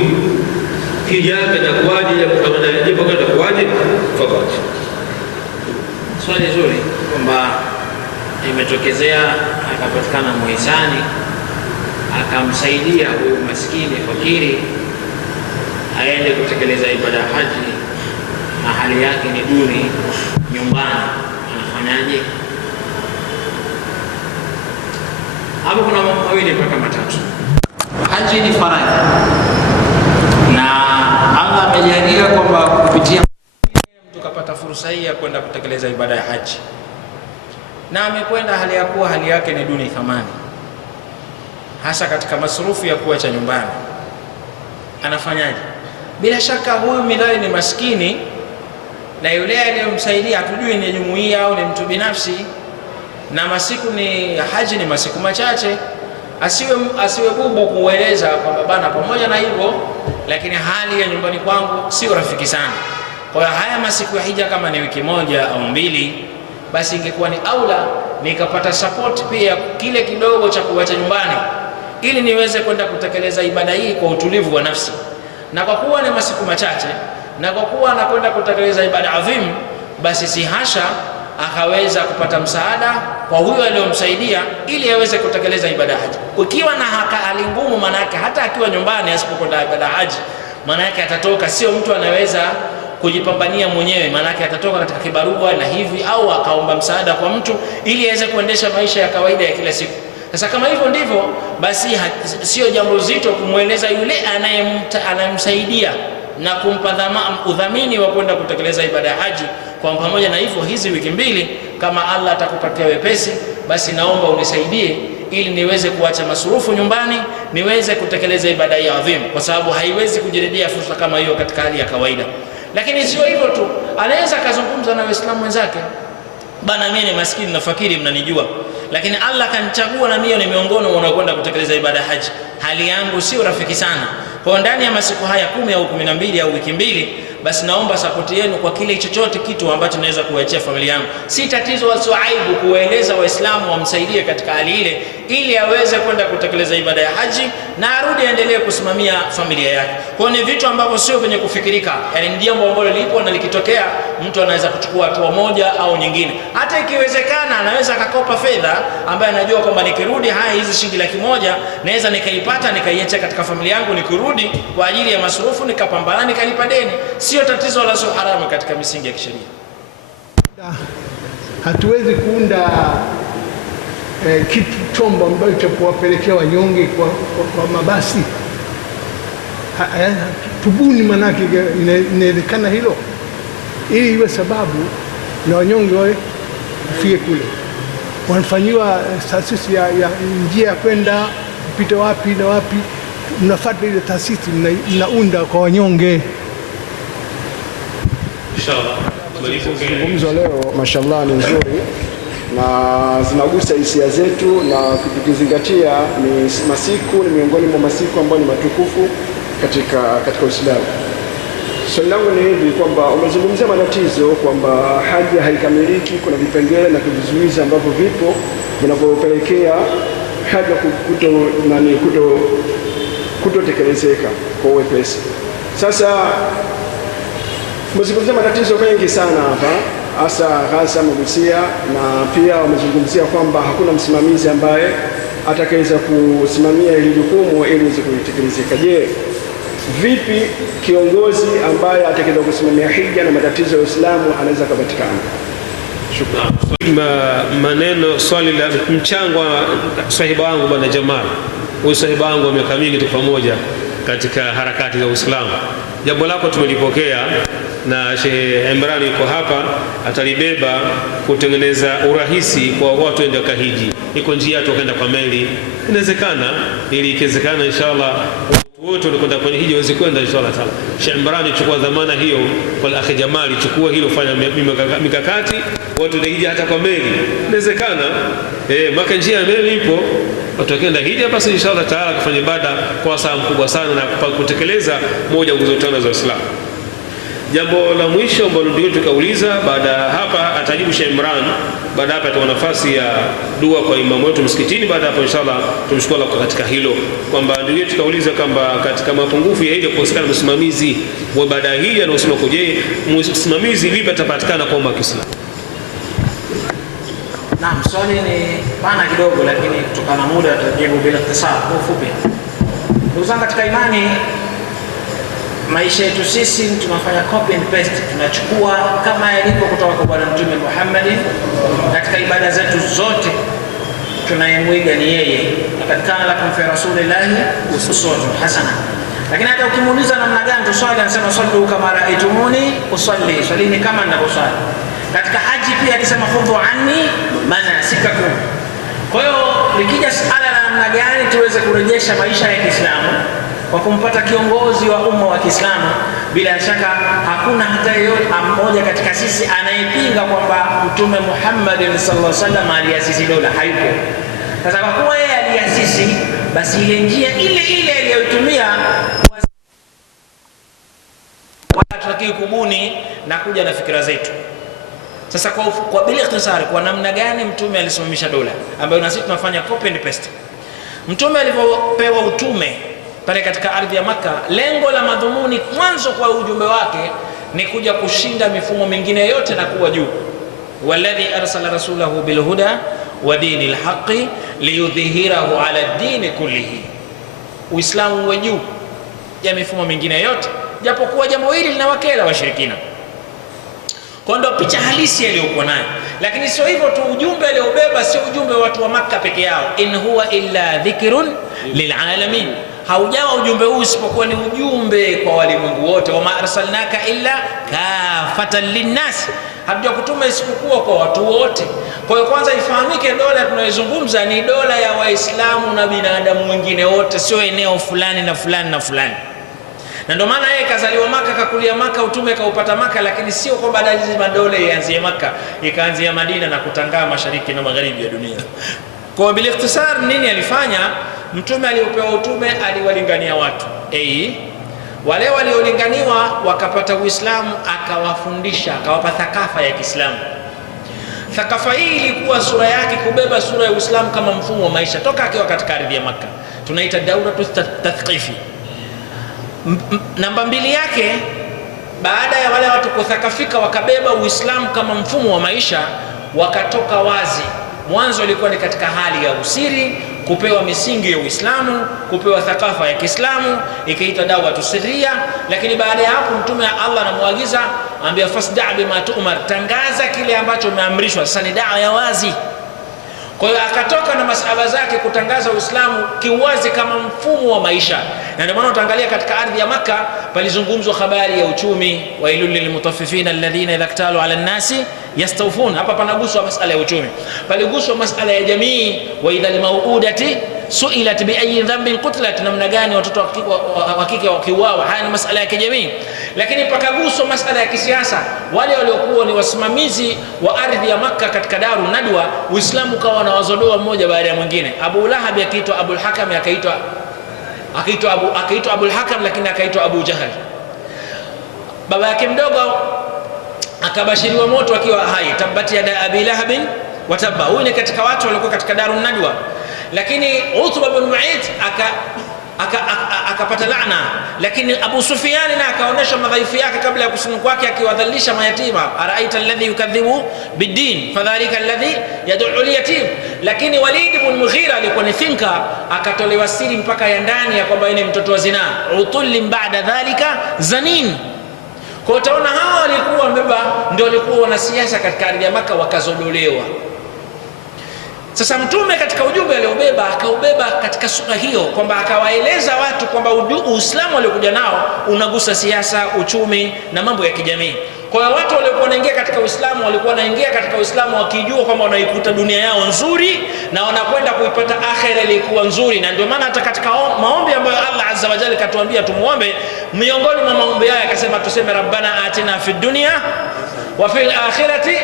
Hija yake inakuwaje? Kama na jambo gani inakuwaje? Fadhali. Swali zuri kwamba imetokezea akapatikana muhisani akamsaidia huyu maskini fakiri aende kutekeleza ibada ya haji na hali yake ni duni nyumbani, anafanyaje? Hapo kuna mambo mawili mpaka matatu. Haji ni faradhi na Allah amejalia kwamba kupitia mtu kapata fursa hii ya kwenda kutekeleza ibada ya haji, na amekwenda hali ya kuwa hali yake ni duni thamani, hasa katika masurufu ya kuacha nyumbani. Anafanyaje? Bila shaka huyu midhali ni maskini, na yule aliyemsaidia hatujui ni jumuiya au ni mtu binafsi, na masiku ni haji ni masiku machache. Asiwe bubu kueleza kwamba bana, pamoja na hivyo lakini hali ya nyumbani kwangu sio rafiki sana. Kwa hiyo haya masiku ya hija kama ni wiki moja au mbili, basi ingekuwa ni aula nikapata support pia kile kidogo cha kuacha nyumbani, ili niweze kwenda kutekeleza ibada hii kwa utulivu wa nafsi. Na kwa kuwa ni masiku machache na kwa kuwa anakwenda kutekeleza ibada adhimu, basi si hasha akaweza kupata msaada kwa huyo aliyomsaidia ili aweze kutekeleza ibada ya haji. Ukiwa na hali ngumu, maana yake hata akiwa nyumbani asipokwenda ibada ya haji, maana yake atatoka, sio mtu anaweza kujipambania mwenyewe, maana yake atatoka katika kibarua na hivi, au akaomba msaada kwa mtu ili aweze kuendesha maisha ya kawaida ya kila siku. Sasa kama hivyo ndivyo, basi sio jambo zito kumweleza yule anayemsaidia na kumpa udhamini wa kwenda kutekeleza ibada ya haji, kwa pamoja na hivyo hizi wiki mbili kama Allah atakupatia wepesi, basi naomba unisaidie ili niweze kuacha masurufu nyumbani, niweze kutekeleza ibada hii adhimu, kwa sababu haiwezi kujirudia fursa kama hiyo katika hali ya kawaida. Lakini sio hivyo tu, anaweza kazungumza na Waislamu wenzake, bana, mimi ni maskini na fakiri, mnanijua, lakini Allah kanichagua na mimi ni miongoni mwa wanaokwenda kutekeleza ibada ya haji. Hali yangu sio rafiki sana, kwa ndani ya masiku haya 10 au 12 au wiki mbili, basi naomba sapoti yenu kwa kile chochote kitu ambacho naweza kuachia familia yangu. Si tatizo wala aibu kuwaeleza Waislamu wamsaidie katika hali ile, ili aweze kwenda kutekeleza ibada ya haji na arudi aendelee kusimamia familia yake. Kwa ni vitu ambavyo sio venye kufikirika, yani ni jambo ambalo lipo na likitokea mtu anaweza kuchukua hatua moja au nyingine. Hata ikiwezekana anaweza akakopa fedha ambaye anajua kwamba nikirudi hizi shilingi 100,000 naweza nikaipata nikaiacha katika familia yangu, nikirudi kwa ajili ya masurufu nikapambana nikalipa deni. Sio tatizo wala sio haramu katika misingi ya kisheria. Hatuwezi kuunda kitu chombo ambacho cha kuwapelekea wanyonge kwa mabasi. Tubuni, manake inawezekana hilo, ili iwe sababu na wanyonge wawe fie kule. Wanafanyiwa taasisi ya njia ya kwenda kupita wapi na wapi, mnafuata ile taasisi mnaunda kwa wanyonge. Inshallah Mazungumzo leo mashallah ni nzuri na zinagusa hisia zetu, na tukizingatia ni miongoni mwa masiku ambayo ni matukufu katika Uislamu. Swali langu ni hivi kwamba umezungumzia matatizo kwamba haja haikamiliki, kuna vipengele na vizuizi ambavyo vipo vinavyopelekea haja kutotekelezeka kwa uwepesi. Sasa umezungumzia matatizo mengi sana hapa, hasa Gaza Magusia, na pia umezungumzia kwamba hakuna msimamizi ambaye atakayeweza kusimamia hili jukumu ili liweze kutekelezeka. Je, vipi kiongozi ambaye atakayeweza kusimamia hija na matatizo ya Uislamu anaweza kupatikana? Maneno swali la mchango wa sahiba wangu bwana Jamal. Huyu sahiba wangu wa miaka mingi tu pamoja katika harakati za Uislamu. Jambo lako tumelipokea na Sheikh Imran yuko hapa, atalibeba kutengeneza urahisi kwa watu waende kahiji. Iko njia tu kwenda kwa meli, inawezekana, ili ikiwezekana inshallah wote walikwenda kwenye hija waweze kwenda inshallah taala. Sheikh Imran chukua dhamana hiyo kwa akhi Jamali, chukua hilo, fanya mikakati watu ndio hija hata kwa meli, inawezekana. Maka njia ya meli ipo, watu wakienda hija basi inshallah taala kufanya ibada kwa saa mkubwa sana na kutekeleza moja nguzo tano za Uislamu. Jambo la mwisho ambalo ndio tukauliza, baada hapa atajibu Sheikh Imran, baada hapa tuna nafasi ya dua kwa imamu wetu msikitini. Baada hapo inshallah tumshukuru Allah katika hilo, kwamba ndio tukauliza kwamba katika mapungufu ya hija kukosekana msimamizi wa baada hii na usema kuje msimamizi vipi atapatikana kwa umma wa Kiislamu. Naam, swali ni pana kidogo, lakini kutokana na muda tutajibu bila ikhtisar kwa ufupi. Ndugu zangu katika imani, maisha yetu sisi tunafanya copy and paste, tunachukua kama yalivyo kutoka kwa Bwana Mtume Muhammad. Katika ibada zetu zote tunayemwiga ni yeye, katika lakum fi rasulillahi uswatun hasana. Lakini hata ukimuuliza namna gani tuswali, anasema sallu kama ra'aytumuni usalli, swalini kama ninavyoswali. Katika haji pia akisema khudhu anni manasikakum. Kwa hiyo likija suala la namna gani tuweze kurejesha maisha ya Kiislamu kwa kumpata kiongozi wa umma wa Kiislamu, bila shaka hakuna hata yeyote mmoja katika sisi anayepinga kwamba Mtume Muhammad sallallahu alaihi wasallam aliasisi dola, hayupo. Sasa kwa kuwa yeye aliasisi, basi ile njia ile ile aliyotumia tunataka kubuni na kuja na fikra zetu. Sasa kwa bila ikhtisari, kwa namna gani Mtume alisimamisha dola ambayo na sisi tunafanya copy and paste. Mtume alipopewa utume pale katika ardhi ya Makka, lengo la madhumuni mwanzo kwa ujumbe wake ni kuja kushinda mifumo mingine yote na kuwa juu. Walladhi arsala rasulahu bilhuda wa dinil haqqi liyudhhirahu ala dini kullihi. Uislamu uwe juu ya mifumo mingine yote, japokuwa jambo hili linawakera washirikina. Kwa ndo picha halisi aliyokuwa nayo, lakini sio hivyo tu. Ujumbe aliobeba sio ujumbe wa watu wa Makka peke yao, in huwa illa dhikrun lilalamin. Haujawa ujumbe huu isipokuwa ni ujumbe kwa walimwengu wote. Wama arsalnaka illa kafatan linnas, hatujakutuma isipokuwa kwa watu wote. Kwa hiyo kwanza ifahamike, dola tunayozungumza ni dola ya Waislamu na binadamu wengine wote, sio eneo fulani na fulani na fulani. Na ndio maana yeye kazaliwa Maka, kakulia Maka, utume kaupata Maka, lakini sio kwa baada ya dola ianzie Maka ikaanzia Madina na kutangaa mashariki na magharibi ya dunia. Kwa bila ikhtisar, nini alifanya Mtume? Aliyopewa utume aliwalingania watu, wale waliolinganiwa wakapata Uislamu, akawafundisha, akawapa thakafa ya Kiislamu. Thakafa hii ilikuwa sura yake kubeba sura ya Uislamu kama mfumo wa maisha toka akiwa katika ardhi ya Makka. Tunaita dauratu tathqifi. Namba 2 yake, baada ya wale watu kuthakafika wakabeba Uislamu kama mfumo wa maisha, wakatoka wazi. Mwanzo ilikuwa ni katika hali ya usiri, kupewa misingi ya Uislamu, kupewa thakafa ya Kiislamu, ikaitwa dawatu sirria. Lakini baada ya hapo Mtume Allah anamuagiza, ambia fasda' bima tu'mar, tangaza kile ambacho umeamrishwa. Sasa ni dawa ya wazi. Kwa hiyo akatoka na masahaba zake kutangaza Uislamu kiwazi kama mfumo wa maisha. Na ndio maana utaangalia katika ardhi ya Makka palizungumzwa habari ya uchumi, wailul lilmutaffifina alladhina idha iktalu ala nnasi yastawfun. Hapa panaguswa masala ya uchumi, paliguswa masala ya jamii, wa idha almauudati suilat bi ayi dhanbin qutilat, namna gani watoto wa kike wakiuawa. Haya ni masala ya kijamii, lakini pakaguswa masala ya kisiasa. Wale waliokuwa ni wasimamizi wa ardhi ya Makka katika Darun Nadwa, Uislamu kawa na wazodoa mmoja baada ya mwingine. Abu Lahab akaitwa Abul Hakam, akaitwa Abul Hakam, lakini akaitwa Abu Jahal. Baba yake mdogo akabashiriwa moto akiwa hai, tabbat yada abi lahabin wa tabba. Huyu ni katika watu walikuwa katika Darun Nadwa, lakini Utba bin Mu'ayth akapata laana. Lakini Abu Sufyan na akaonesha madhaifu yake kabla ya kusilimu kwake, akiwadhalilisha mayatima. Araita alladhi yukadhibu bid-din fadhalika alladhi yad'u al-yatim. Lakini Walid ibn Mughira alikuwa ni thinka, akatolewa siri mpaka ya ndani ya kwamba ni mtoto wa zina. Utullim ba'da dhalika zanin. Kwa utaona hawa walikuwa wamebeba, ndio walikuwa wanasiasa katika ardhi ya Makka, wakazodolewa. Sasa Mtume katika ujumbe aliobeba akaubeba katika sura hiyo, kwamba akawaeleza watu kwamba Uislamu waliokuja nao unagusa siasa, uchumi na mambo ya kijamii. Kwa hiyo watu waliokuwa wanaingia katika Uislamu walikuwa wanaingia katika Uislamu wakijua kwamba wanaikuta dunia yao nzuri na wanakwenda kuipata akhera ilikuwa nzuri. Na ndio maana hata katika maombi ambayo Allah Azza wa Jalla katuambia tumuombe, miongoni mwa maombi yake akasema tuseme rabbana atina fid dunya wa fil akhirati.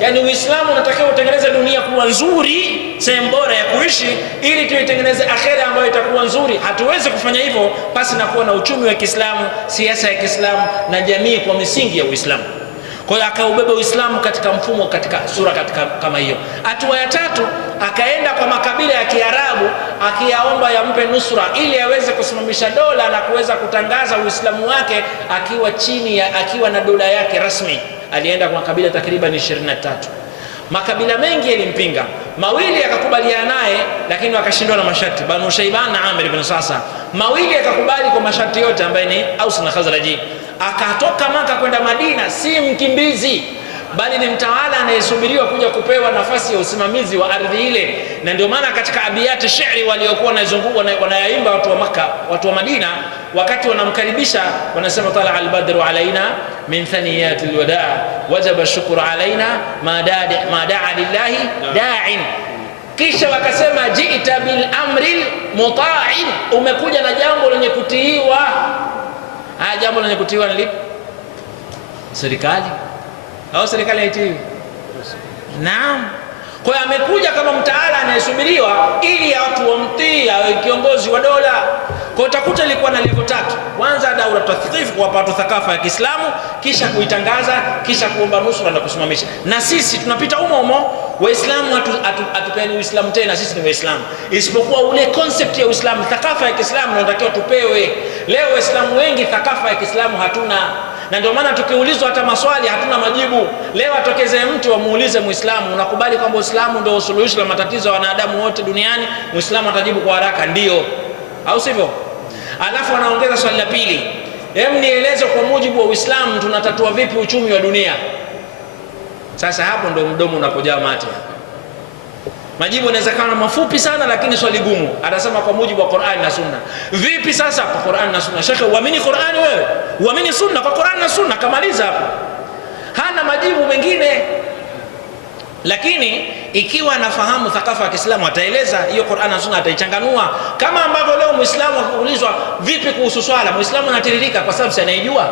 Yani Uislamu unatakiwa utengeneze dunia kuwa nzuri, sehemu bora ya kuishi, ili tuitengeneze akhera ambayo itakuwa nzuri. Hatuwezi kufanya hivyo pasi na kuwa na uchumi wa Kiislamu, siasa ya Kiislamu na jamii kwa misingi ya Uislamu. Kwa hiyo akaubeba Uislamu katika mfumo, katika sura kama hiyo. Hatua ya tatu, akaenda kwa makabila ya Kiarabu akiyaomba yampe nusra ili aweze kusimamisha dola na kuweza kutangaza Uislamu wake akiwa na dola yake rasmi. Alienda kwa makabila takriban 23. Makabila mengi yalimpinga, mawili yakakubaliana naye, lakini wakashindwa na masharti. Banu Shayban na Amir ibn Sasa, mawili yakakubali kwa masharti yote, ambaye ni Aus na Khazraji. Akatoka Maka kwenda Madina, si mkimbizi bali ni mtawala anayesubiriwa kuja kupewa nafasi ya usimamizi wa ardhi ile. Na ndio maana katika abiyati shairi waliokuwa wanayaimba watu wa Maka, watu wa Madina, wakati wanamkaribisha wanasema tala al-badru alaina min thaniyati al-wadaa wajaba shukru alaina ma daa lillahi da'in. Kisha wakasema ji'ta bil amri muta'in, umekuja na jambo lenye kutiiwa. Jambo lenye kutiiwa ni lipi? Serikali au serikali haitiwi? Naam. Kwa hiyo amekuja kama mtaala anayesubiriwa ili watu wamtii, awe kiongozi wa dola. Kwa utakuta ilikuwa na level tatu. Kwanza daura tathqifu, kuwapa watu thakafa ya Kiislamu, kisha kuitangaza, kisha kuomba nusura na kusimamisha. Na sisi tunapita humo Waislamu hatupeani Uislamu tena, sisi ni Waislamu. Isipokuwa ule concept ya Uislamu, thakafa ya Kiislamu tunatakiwa tupewe. Leo Waislamu wengi thakafa ya Kiislamu hatuna. Na ndio maana tukiulizwa hata maswali hatuna majibu. Leo atokeze mtu amuulize Muislamu, unakubali kwamba Uislamu ndio suluhisho la matatizo ya wanadamu wote duniani? Muislamu atajibu kwa haraka ndio, au sivyo? Alafu anaongeza swali la pili, nieleze kwa mujibu wa Uislamu tunatatua vipi uchumi wa dunia? Sasa hapo ndio mdomo unapojaa mate. Majibu yanaweza kuwa mafupi sana, lakini swali gumu. Atasema kwa mujibu wa Qur'an na Sunna. Vipi sasa kwa Qur'an na Sunna? Shekhe, uamini Qur'an wewe? Uamini Sunna kwa Qur'an na Sunna? Kamaliza hapo. Hana majibu mengine. Lakini ikiwa anafahamu thakafa ya Kiislamu ataeleza hiyo Qur'an na Sunna, ataichanganua. Kama ambavyo leo Muislamu akiulizwa vipi kuhusu swala, Muislamu anatiririka kwa sababu si anaijua.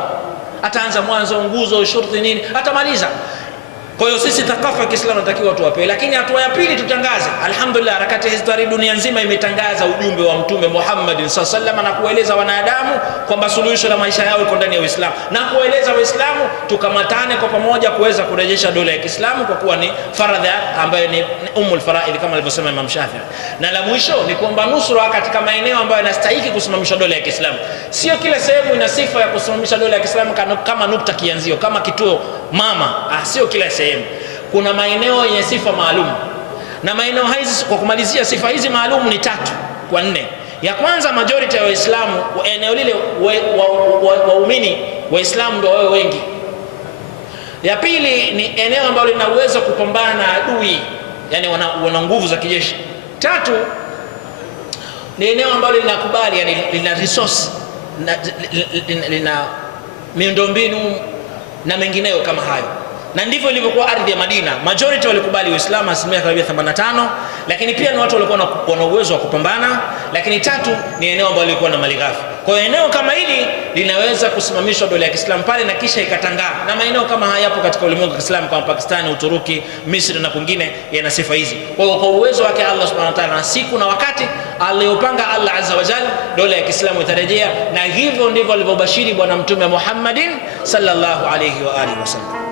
Ataanza mwanzo, nguzo, shurti nini, atamaliza. Kwa hiyo sisi thakafa ya Kiislamu tunatakiwa tuwape. Lakini hatua ya pili tutangaze. Alhamdulillah, harakati Hizbut-Tahrir dunia nzima imetangaza ujumbe wa Mtume Muhammad sallallahu alaihi wasallam na kueleza wanadamu kwamba suluhisho la maisha yao liko ndani ya Uislamu, na kueleza Waislamu tukamatane kwa pamoja kuweza kurejesha dola ya Kiislamu kwa kuwa ni faradha ambayo ni umul faraid kama alivyosema Imam Shafi'i. Na la mwisho ni kuomba nusura katika maeneo ambayo yanastahili kusimamisha dola ya Kiislamu. Sio kila sehemu ina sifa ya kusimamisha dola ya Kiislamu kama nukta kianzio, kama kituo mama. Sio kila sehemu. Kuna maeneo yenye sifa maalum, na maeneo hizi kwa kumalizia sifa hizi maalum ni 3 kwa 4. Ya kwanza, majority ya Waislamu eneo lile waumini Waislamu ndio wao wengi. Ya pili ni eneo ambalo lina uwezo kupambana na adui, yani wana nguvu za kijeshi. 3 ni eneo ambalo linakubali, yani lina resource, lina miundombinu na mengineyo kama hayo. Na ndivyo ilivyokuwa ardhi ya Madina. Majority walikubali Uislamu, asilimia 85, lakini pia ni watu walikuwa wana uwezo wa kupambana, lakini tatu ni eneo ambalo lilikuwa na malighafi. Kwa hiyo eneo kama hili linaweza kusimamishwa dola ya Kiislamu pale na kisha ikatangaa, na maeneo kama haya yapo katika ulimwengu wa Kiislamu kama Pakistani, Uturuki, Misri na kwingine yana sifa hizi. Kwa hiyo kwa uwezo wake Allah Subhanahu wa Ta'ala, na siku na wakati aliopanga Allah Azza wa Jalla, dola ya Kiislamu itarejea, na hivyo ndivyo alivyobashiri bwana Mtume Muhammadin sallallahu alayhi wa alihi wasallam.